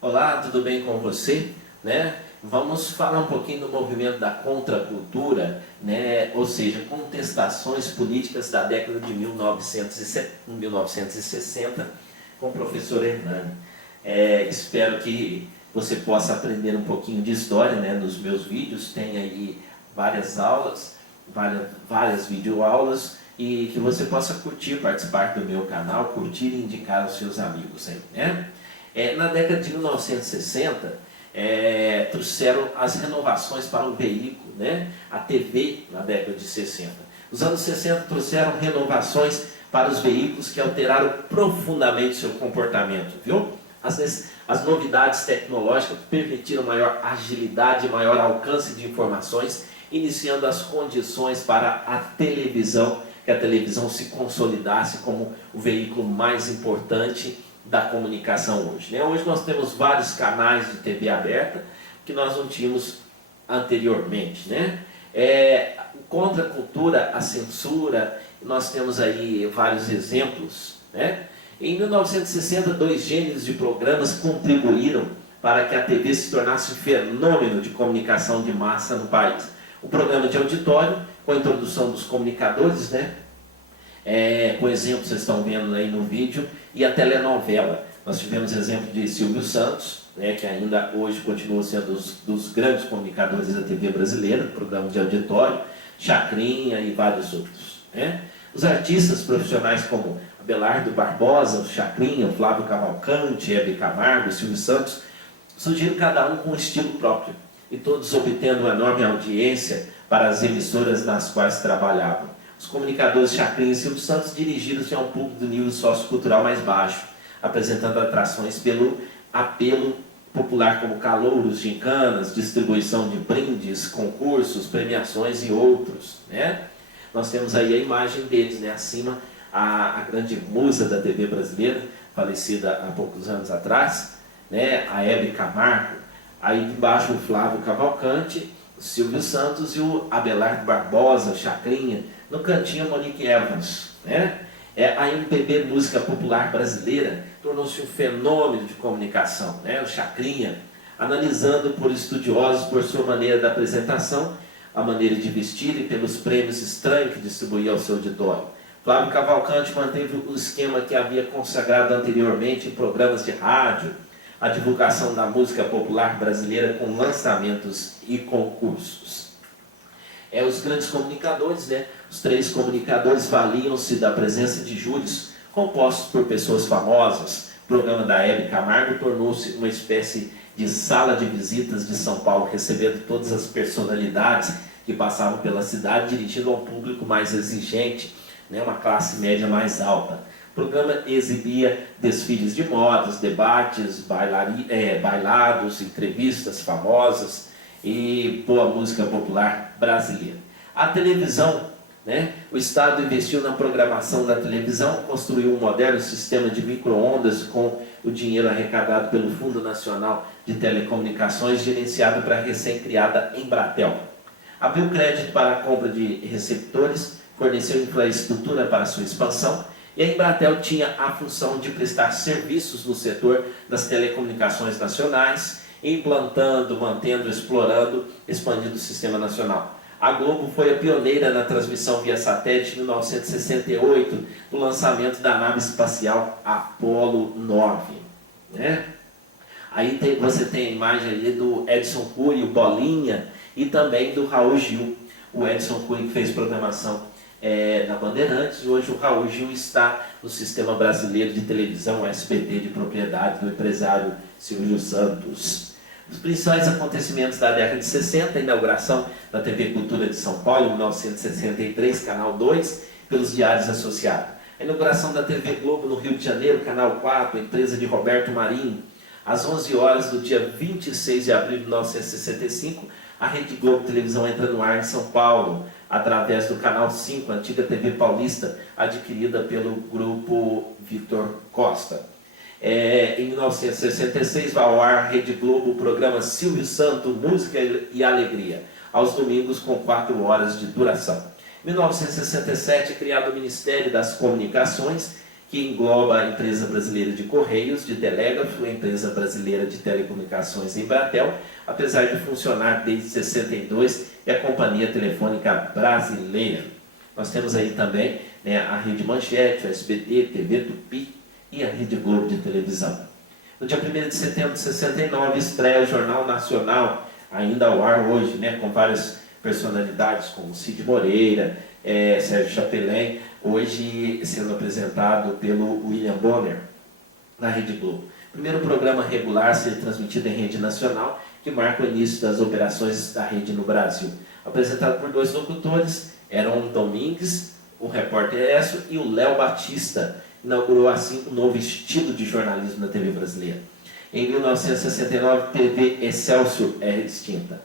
Olá, tudo bem com você? Vamos falar um pouquinho do movimento da contracultura, ou seja, contestações políticas da década de 1960, com o professor Hernani. Espero que você possa aprender um pouquinho de história, nos meus vídeos. Tem aí várias aulas, várias videoaulas, e que você possa curtir, participar do meu canal, curtir e indicar aos seus amigos aí, na década de 1960, trouxeram as renovações para o veículo, a TV na década de 60. Os anos 60 trouxeram renovações para os veículos que alteraram profundamente seu comportamento, viu? As novidades tecnológicas permitiram maior agilidade e maior alcance de informações, iniciando as condições para a televisão, que a televisão se consolidasse como o veículo mais importante da comunicação hoje. Hoje nós temos vários canais de TV aberta que nós não tínhamos anteriormente. Contra a cultura, a censura, nós temos aí vários exemplos. Em 1960, 2 gêneros de programas contribuíram para que a TV se tornasse um fenômeno de comunicação de massa no país. O programa de auditório, com a introdução dos comunicadores, com exemplo vocês estão vendo aí no vídeo, e a telenovela. Nós tivemos exemplo de Silvio Santos, que ainda hoje continua sendo dos grandes comunicadores da TV brasileira, programa de auditório, Chacrinha e vários outros. Os artistas profissionais como Abelardo Barbosa, o Chacrinha, o Flávio Cavalcante, Hebe Camargo, Silvio Santos, surgiram cada um com um estilo próprio, e todos obtendo uma enorme audiência para as emissoras nas quais trabalhavam. Os comunicadores Chacrinha e Silvio Santos dirigiram-se a um público do nível sociocultural mais baixo, apresentando atrações pelo apelo popular como calouros, gincanas, distribuição de brindes, concursos, premiações e outros. Nós temos aí a imagem deles, acima a grande musa da TV brasileira, falecida há poucos anos atrás, a Hebe Camargo, aí embaixo o Flávio Cavalcante, o Silvio Santos e o Abelardo Barbosa, Chacrinha, no cantinho Monique Evans. A MPB, música popular brasileira, tornou-se um fenômeno de comunicação. O Chacrinha, analisando por estudiosos por sua maneira de apresentação, a maneira de vestir e pelos prêmios estranhos que distribuía ao seu auditório. Flávio Cavalcante manteve o esquema que havia consagrado anteriormente em programas de rádio, a divulgação da música popular brasileira com lançamentos e concursos. Os grandes comunicadores, os 3 comunicadores valiam-se da presença de júris compostos por pessoas famosas. O programa da Hebe Camargo tornou-se uma espécie de sala de visitas de São Paulo, recebendo todas as personalidades que passavam pela cidade, dirigindo a um público mais exigente, uma classe média mais alta. O programa exibia desfiles de modas, debates, bailados, entrevistas famosas e boa música popular brasileira. A televisão, o Estado investiu na programação da televisão, construiu um moderno sistema de micro-ondas com o dinheiro arrecadado pelo Fundo Nacional de Telecomunicações, gerenciado para a recém-criada Embratel. Abriu crédito para a compra de receptores, forneceu infraestrutura para sua expansão, e a Embratel tinha a função de prestar serviços no setor das telecomunicações nacionais, implantando, mantendo, explorando, expandindo o sistema nacional. A Globo foi a pioneira na transmissão via satélite em 1968, no lançamento da nave espacial Apollo 9. Aí você tem a imagem ali do Edson Cury, o Bolinha, e também do Raul Gil. O Edson Cury que fez programação na Bandeirantes, e hoje o Raul Gil está no Sistema Brasileiro de Televisão, SBT, de propriedade do empresário Silvio Santos. Os principais acontecimentos da década de 60, a inauguração da TV Cultura de São Paulo, em 1963, Canal 2, pelos diários associados. A inauguração da TV Globo no Rio de Janeiro, Canal 4, empresa de Roberto Marinho. Às 11 horas do dia 26 de abril de 1965, a Rede Globo Televisão entra no ar em São Paulo, através do Canal 5, a antiga TV Paulista, adquirida pelo Grupo Vitor Costa. Em 1966, vai ao ar Rede Globo, o programa Silvio Santos, Música e Alegria, aos domingos com 4 horas de duração. Em 1967, é criado o Ministério das Comunicações, que engloba a Empresa Brasileira de Correios, de Telégrafo, a Empresa Brasileira de Telecomunicações, Embratel, apesar de funcionar desde 62, é a Companhia Telefônica Brasileira. Nós temos aí também, né, a Rede Manchete, o SBT, TV Tupi e a Rede Globo de televisão. No dia 1º de setembro de 69, estreia o Jornal Nacional, ainda ao ar hoje, né, com várias personalidades como Cid Moreira, Sérgio Chapelain, hoje sendo apresentado pelo William Bonner, na Rede Globo. Primeiro programa regular a ser transmitido em rede nacional, que marca o início das operações da rede no Brasil. Apresentado por 2 locutores, Heron Domingues, o repórter Écio, e o Léo Batista, inaugurou assim um novo estilo de jornalismo na TV brasileira. Em 1969, a TV Excelsior é extinta.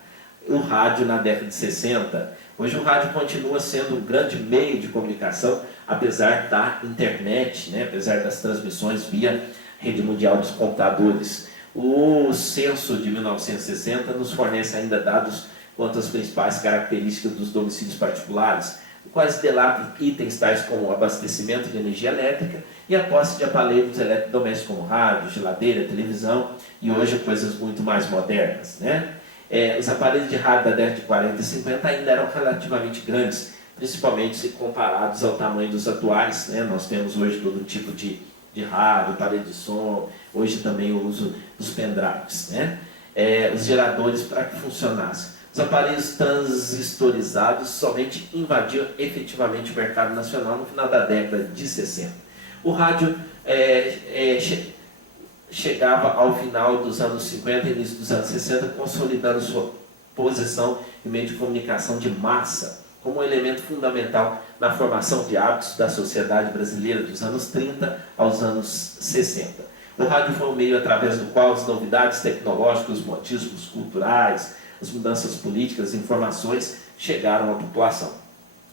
O rádio na década de 60. Hoje o rádio continua sendo um grande meio de comunicação, apesar da internet, né? Apesar das transmissões via rede mundial dos computadores. O censo de 1960 nos fornece ainda dados quanto às principais características dos domicílios particulares, quais delatam itens tais como abastecimento de energia elétrica e a posse de aparelhos eletrodomésticos como rádio, geladeira, televisão e hoje coisas muito mais modernas, né? Os aparelhos de rádio da década de 40 e 50 ainda eram relativamente grandes, principalmente se comparados ao tamanho dos atuais, né? Nós temos hoje todo tipo de rádio, aparelho de som, hoje também o uso dos pendrives, né? Os geradores para que funcionassem. Os aparelhos transistorizados somente invadiam efetivamente o mercado nacional no final da década de 60. O rádio chegava ao final dos anos 50 e início dos anos 60, consolidando sua posição em meio de comunicação de massa, como um elemento fundamental na formação de hábitos da sociedade brasileira dos anos 30 aos anos 60. O rádio foi um meio através do qual as novidades tecnológicas, os modismos culturais, as mudanças políticas e informações chegaram à população.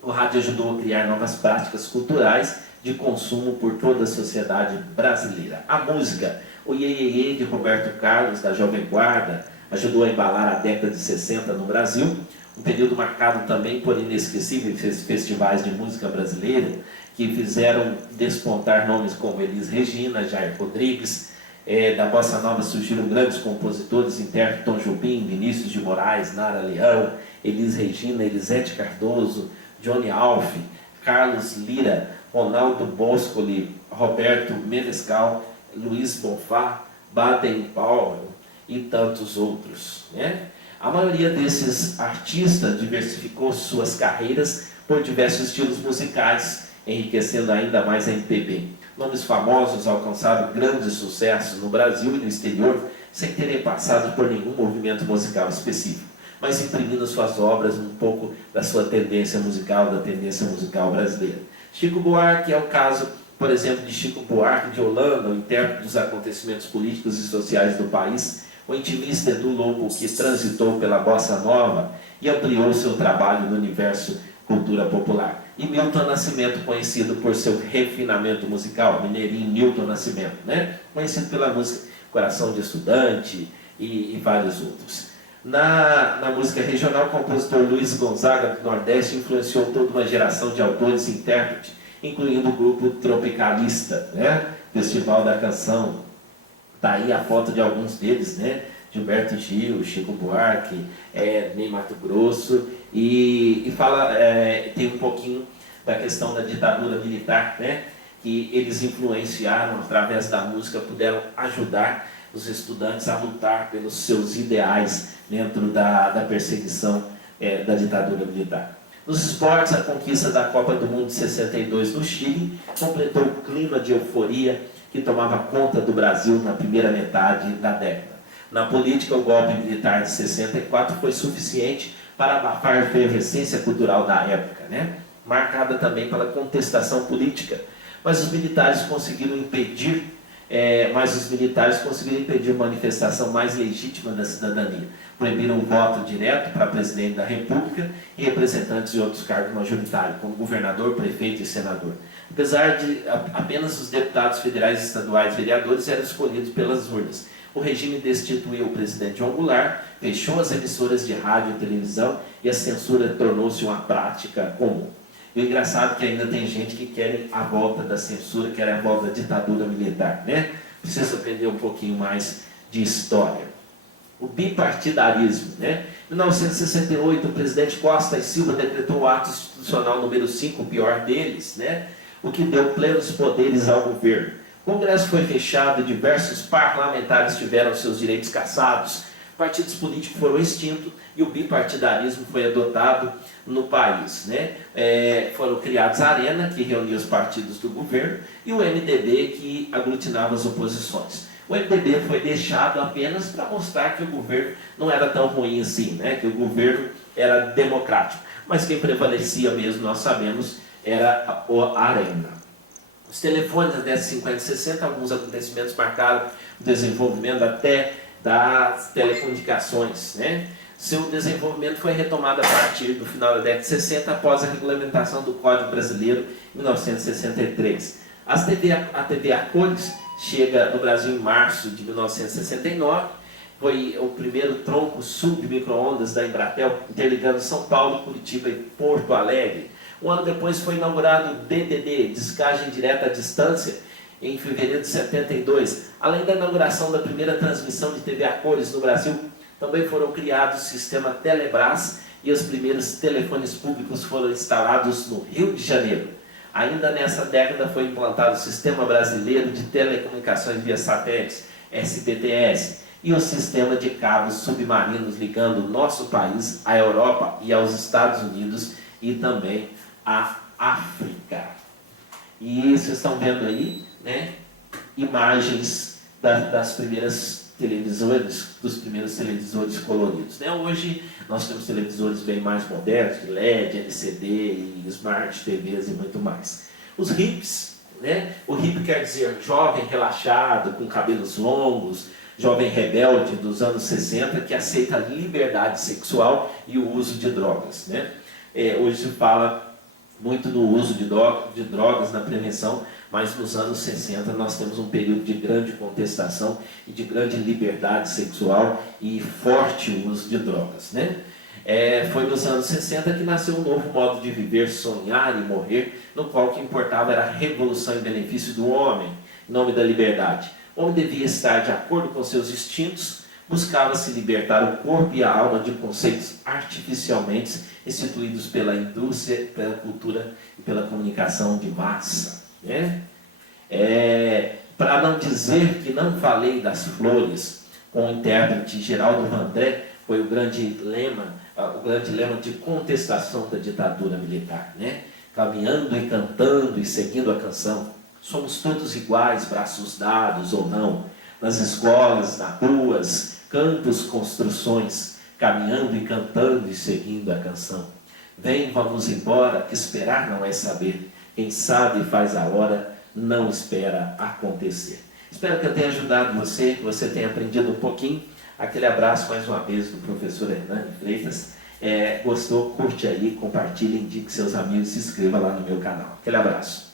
O rádio ajudou a criar novas práticas culturais de consumo por toda a sociedade brasileira. A música, o Iê Iê Iê de Roberto Carlos, da Jovem Guarda, ajudou a embalar a década de 60 no Brasil, um período marcado também por inesquecíveis festivais de música brasileira, que fizeram despontar nomes como Elis Regina, Jair Rodrigues. Da Bossa Nova surgiram grandes compositores, intérpretes Tom Jobim, Vinícius de Moraes, Nara Leão, Elis Regina, Elisete Cardoso, Johnny Alf, Carlos Lira, Ronaldo Boscoli, Roberto Menescal, Luiz Bonfá, Baden Powell e tantos outros, né? A maioria desses artistas diversificou suas carreiras por diversos estilos musicais, enriquecendo ainda mais a MPB. Nomes famosos alcançaram grandes sucessos no Brasil e no exterior, sem terem passado por nenhum movimento musical específico, mas imprimindo suas obras um pouco da sua tendência musical, da tendência musical brasileira. Chico Buarque é o caso, por exemplo, de Chico Buarque de Holanda, o intérprete dos acontecimentos políticos e sociais do país, o intimista Edu Lobo, que transitou pela Bossa Nova e ampliou seu trabalho no universo cultura popular. E Milton Nascimento, conhecido por seu refinamento musical, mineirinho Milton Nascimento, né? Conhecido pela música Coração de Estudante e vários outros. Na música regional, o compositor Luiz Gonzaga, do Nordeste, influenciou toda uma geração de autores e intérpretes, incluindo o grupo Tropicalista, né? Festival da Canção. Está aí a foto de alguns deles, né? Gilberto Gil, Chico Buarque, Ney Mato Grosso, e fala, tem um pouquinho da questão da ditadura militar, né? Que eles influenciaram, através da música, puderam ajudar os estudantes a lutar pelos seus ideais dentro da perseguição da ditadura militar. Nos esportes, a conquista da Copa do Mundo de 62 no Chile completou o clima de euforia que tomava conta do Brasil na primeira metade da década. Na política, o golpe militar de 64 foi suficiente para abafar a efervescência cultural da época, né? Marcada também pela contestação política. Mas os militares conseguiram impedir manifestação mais legítima da cidadania. Proibiram o voto direto para presidente da República e representantes de outros cargos majoritários, como governador, prefeito e senador. Apesar de apenas os deputados federais, estaduais e vereadores eram escolhidos pelas urnas. O regime destituiu o presidente João Goulart, fechou as emissoras de rádio e televisão e a censura tornou-se uma prática comum. E o engraçado é que ainda tem gente que quer a volta da censura, quer a volta da ditadura militar, né? Precisa aprender um pouquinho mais de história. O bipartidarismo, né? Em 1968, o presidente Costa e Silva decretou o ato institucional número 5, o pior deles, né? O que deu plenos poderes ao governo. O Congresso foi fechado e diversos parlamentares tiveram seus direitos cassados. Partidos políticos foram extintos e o bipartidarismo foi adotado no país, né? Foram criados a Arena, que reunia os partidos do governo, e o MDB, que aglutinava as oposições. O MDB foi deixado apenas para mostrar que o governo não era tão ruim assim, né? Que o governo era democrático. Mas quem prevalecia mesmo, nós sabemos, era a Arena. Os telefones da década de 50 e 60, alguns acontecimentos marcaram o desenvolvimento até das telecomunicações, né? Seu desenvolvimento foi retomado a partir do final da década de 60, após a regulamentação do Código Brasileiro em 1963. A TV a cores chega no Brasil em março de 1969, foi o primeiro tronco sul de micro-ondas da Embratel, interligando São Paulo, Curitiba e Porto Alegre. Um ano depois foi inaugurado o DDD, descagem direta à distância, em fevereiro de 72. Além da inauguração da primeira transmissão de TV a cores no Brasil, também foram criados o sistema Telebrás e os primeiros telefones públicos foram instalados no Rio de Janeiro. Ainda nessa década foi implantado o Sistema Brasileiro de Telecomunicações via Satélites, SBTS, e o sistema de cabos submarinos ligando o nosso país à Europa e aos Estados Unidos e também à África. E vocês estão vendo aí, né, imagens das primeiras televisores, dos primeiros televisores coloridos, né? Hoje nós temos televisores bem mais modernos, de LED, LCD, e Smart TVs e muito mais. Os hippies, né? O hippie quer dizer jovem relaxado, com cabelos longos, jovem rebelde dos anos 60 que aceita a liberdade sexual e o uso de drogas, né? Hoje se fala muito no uso de drogas na prevenção, mas nos anos 60 nós temos um período de grande contestação e de grande liberdade sexual e forte uso de drogas, né? Foi nos anos 60 que nasceu um novo modo de viver, sonhar e morrer, no qual o que importava era a revolução em benefício do homem, em nome da liberdade. O homem devia estar de acordo com seus instintos, buscava-se libertar o corpo e a alma de conceitos artificialmente instituídos pela indústria, pela cultura e pela comunicação de massa, né? Para não dizer que não falei das flores, com o intérprete Geraldo Vandré, foi o grande lema de contestação da ditadura militar, né? Caminhando e cantando e seguindo a canção. Somos todos iguais, braços dados ou não, nas escolas, nas ruas, campos, construções, caminhando e cantando e seguindo a canção. Vem, vamos embora, que esperar não é saber. Quem sabe faz a hora, não espera acontecer. Espero que eu tenha ajudado você, que você tenha aprendido um pouquinho. Aquele abraço mais uma vez do professor Hernani Freitas. Gostou? Curte aí, compartilhe, indique seus amigos, se inscreva lá no meu canal. Aquele abraço.